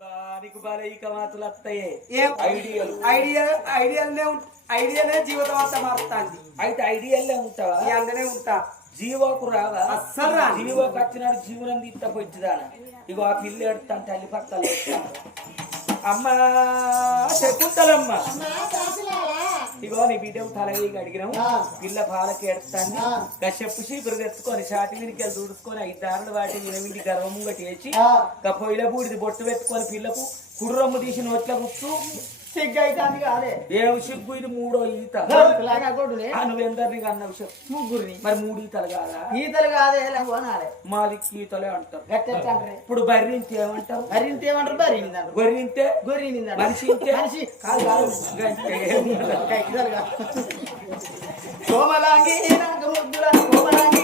నీకు మాటలు వస్తాయే ఏం? ఐడియల్. ఐడియా ఐడియాలనే ఉం- ఐడియానే జీవితం మారుతాంది. అయితే ఐడియల్లే ఉంటావా? ఈ అందనే ఉంటా. జీవోకు రావా? అస్సలు రాను. జీవోకు వచ్చినాడు జీవనం తీస్తా ఇగో ఆ పిల్ల ఎడతాను తల్లి పక్కల అమ్మా చెప్పుంటాలమ్మ ఇగో నీ బిడ్డ తలవేగి అడిగినాం పిల్ల పాలకి ఎడతాన్ని చెప్పు చీపురు తెచ్చుకొని షాటి మీదకి దుడుచుకొని ఐదు దారులు వాటి ఎనిమిది గర్వముగా చేసి పొయ్యిల బూడిది బొట్టు పెట్టుకొని పిల్లకు కుర్రమ్ము తీసి నోట్ల గుచ్చు సిగ్గు కాదే సిగ్గు ఇది మూడో ఈత. నువ్వెందరిని అన్న విషయం ముగ్గురిని. మరి మూడు ఈతలు కాదా? ఈతలు కాదే కొనాలి మాది ఈతలే అంటారు. ఇప్పుడు బర్రింటి ఏమంటారు? ఏమంటారు బరిందంటారు గొర్రింటే గొర్రెనిందంటారు మనిషి నాకు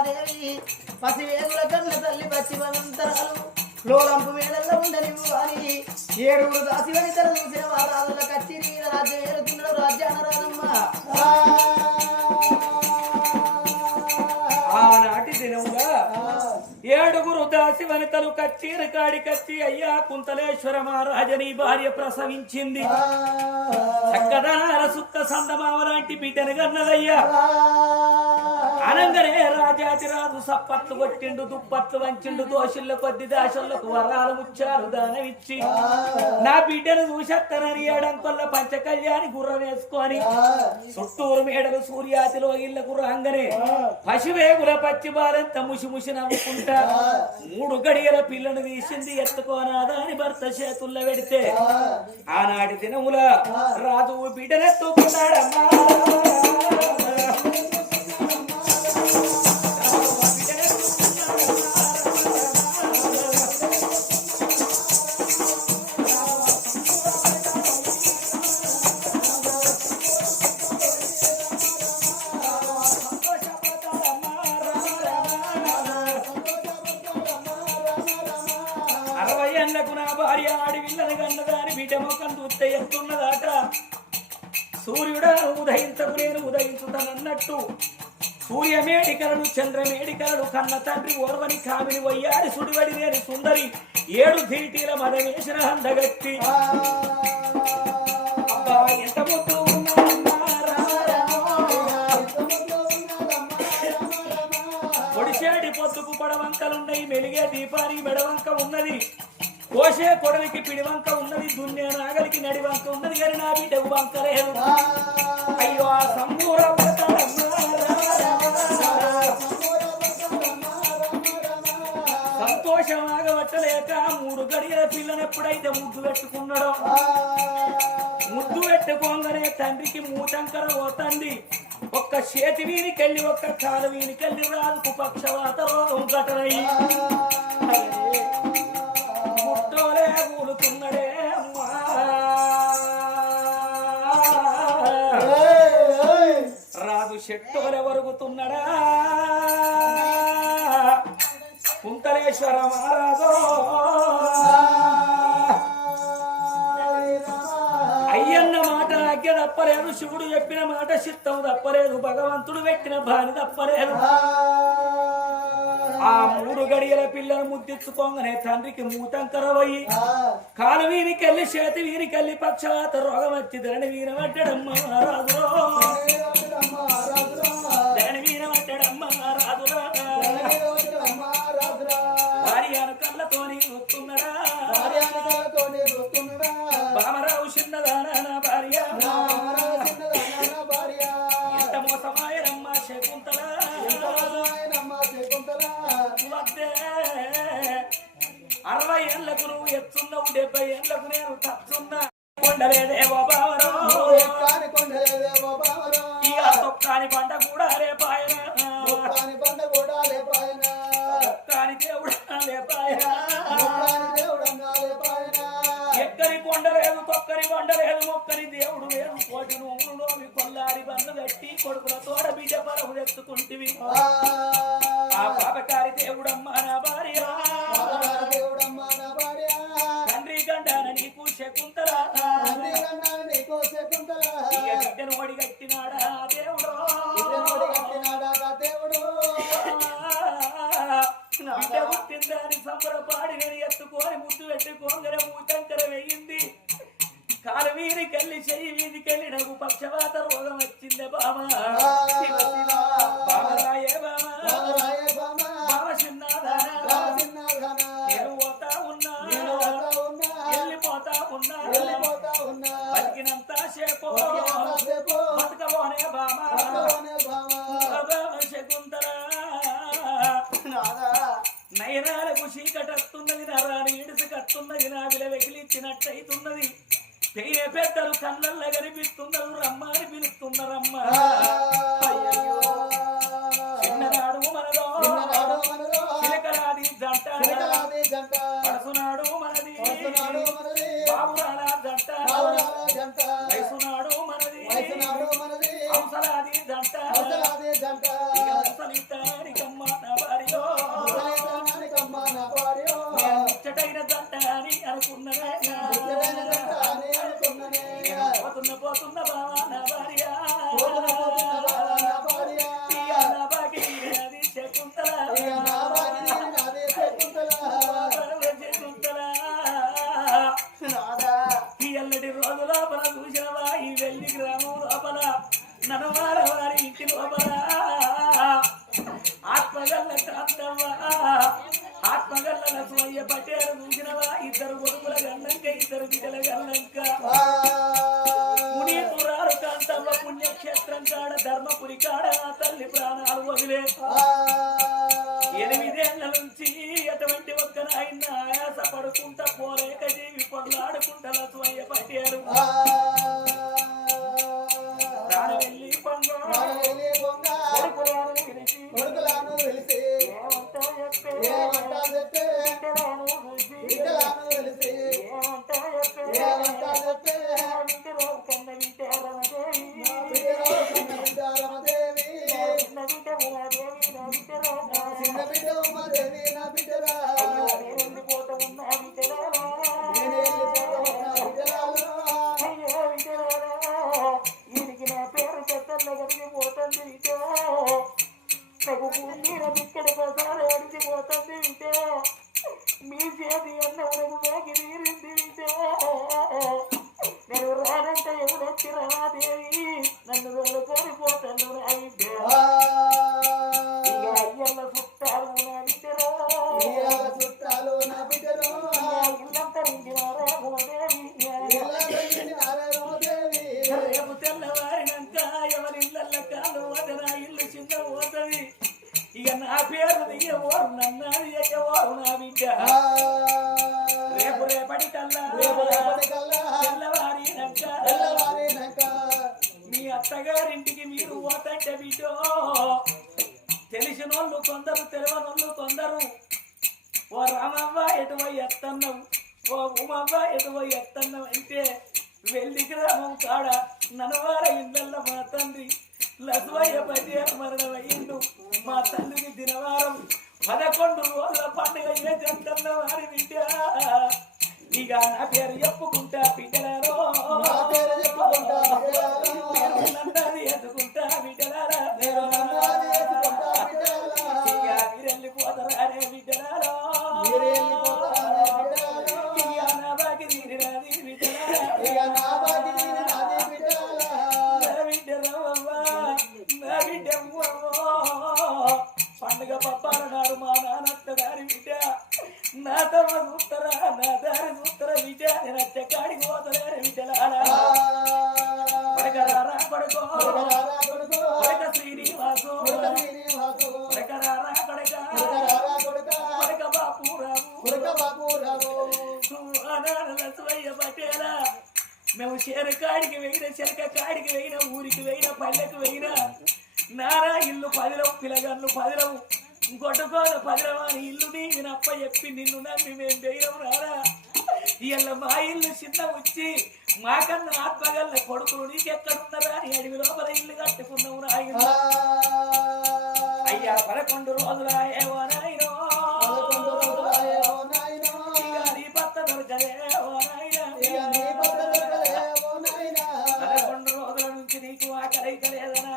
శకుంతలాదేవి పసివేగుల కన్న తల్లి పచ్చి లోలంపు వేడల్లో ఉండని అని ఏడుగురు దాసి వనితలు చూసిన వారాల కచ్చిరి రాజ్యం ఏరుతున్నాడు రాజ్యాన రాదమ్మ ఆనాటి దినముగా ఏడుగురు దాసి వనితలు కచ్చీర కాడి కచ్చి అయ్యా కుంతలేశ్వర మహారాజని భార్య ప్రసవించింది. చక్కదా సుక్క సందమావ లాంటి బిడ్డను గన్నదయ్యా అనంగనే రాజాతిరాజు సప్పట్లు కొట్టిండు దుప్పట్లు వంచిండు దోషుల కొద్ది దాశులకు వరాలు ముచ్చారు దానమిచ్చి నా బిడ్డను చూసత్తనని ఏడంకొల్ల పంచ కళ్యాణి గుర్రం వేసుకొని చుట్టూరు మేడలు సూర్యాతిలో ఇళ్ళకు రాంగనే పశువేగుల పచ్చి బాలంత ముసి ముసి నవ్వుకుంటా మూడు గడియల పిల్లను తీసింది ఎత్తుకోనాదా అని భర్త చేతుల్లో పెడితే. ఆనాటి దినముల రాజు బిడ్డనెత్తుకున్నాడమ్మా మొక్కను చూస్తే ఎత్తున్నదాట సూర్యుడా ఉదయించకు నేను ఉదయించుతానన్నట్టు సూర్య మేడికలను చంద్ర మేడికలను కన్న తండ్రి ఓర్వని కామిని వయ్యారి సుడివడి లేని సుందరి ఏడు ధీటీల మదమేసిన అందగట్టి అబ్బా ఎంత ముద్దు ఉన్నావమ్మా పొడిసేటి పొద్దుకు పడవంకలున్నాయి మెలిగే దీపానికి మెడవంక ఉన్నది కోసే కొడలికి పిడివంక ఉన్నది దున్నే నాగలికి నడివంక ఉన్నది కానీ నా బిడ్డకు వంక లేదు అయ్యో ఆ సంబూర సంతోషం ఆగబట్టలేక మూడు గడియల పిల్లని ఎప్పుడైతే ముద్దు పెట్టుకున్నాడో ముద్దు పెట్టుకోగానే తండ్రికి మూటంకర పోతంది. ఒక్క చేతి వీనికెళ్ళి ఒక్క కాలు వీనికెళ్ళి రాజుకు పక్షవాత రోగం ఘటనయ్యి చెట్టు చెట్టోలే వరుగుతున్నాడా కుంతలేశ్వర మహారాజో. అయ్యన్న మాట అగ్గె తప్పలేదు శివుడు చెప్పిన మాట చిత్తం తప్పలేదు భగవంతుడు పెట్టిన బాని తప్పలేదు. ఆ మూడు గడియల పిల్లలు ముద్దిచ్చుకోగానే తండ్రికి మూతంకరవయ్యి కాలు వీనికెళ్ళి చేతి వీనికెళ్ళి పక్షవాత రోగం వచ్చి ధరణి పట్టడమ్మ పట్టడమ్మ బామరావు చిన్నదానా నా భార్య. మోసమాయనమ్మ అరవై ఏళ్ళకు నువ్వు ఎత్తున్నావు డెబ్బై ఏళ్ళకు నేను తప్పున్నా కొండలేదేవో బావరా ఇక తొక్కాని పంట కూడా రేపాయన పంట కూడా రేపాయన తొక్కాని దేవుడా రేపాయన ఎక్కడి కొండ లేదు తొక్కరి కొండ లేదు మొక్కరి దేవుడు లేదు. కోటి నువ్వు నోవి కొల్లారి బండ కట్టి కొడుకుల తోడ బిడ్డ పరవులు ఎత్తుకుంటివి. ఆ పాపకారి దేవుడ బిడ్డను ఒడిగట్టినాడా? పెద్దలు కన్నల్లా కనిపిస్తున్నారు రమ్మ అని పిలుస్తున్నారమ్మా ధర్మపురి కాడ తల్లి ప్రాణాలు వదిలే ఎనిమిదేళ్ళ నుంచి ఎటువంటి ఒక్క నాయన ప్రభుత్వం అడిగిపోతుంది తెలిసిన వాళ్ళు కొందరు తెలియనోళ్ళు కొందరు. ఓ రామవ్వ ఎటువై ఎత్తన్నావు? ఓ ఉమవ్వ ఎటువై ఎత్తన్నావు అంటే వెళ్ళి గ్రామం కాడ ననవార ఇళ్ళల్లో మా తండ్రి లసువయ్య పదే మరణమయ్యిండు మా తల్లికి దినవారం పదకొండు రోజుల పండుగ ఏ జంటన్న వారి బిడ్డ ఇక నా పేరు చెప్పుకుంటా పిల్లల చెప్పి నిన్ను నమ్మి మేము ధైర్యం రారా? ఇవాళ మా ఇల్లు చిన్న వచ్చి మాకన్నా ఆత్మగల్ల కొడుకులు నీకెక్కడున్నారా అని అడవి లోపల ఇల్లు కట్టుకున్నావు రాయన అయ్యా పదకొండు రోజులు ఏవో నాయనో. పదకొండు రోజుల నుంచి నీకు ఆకలి కలేదా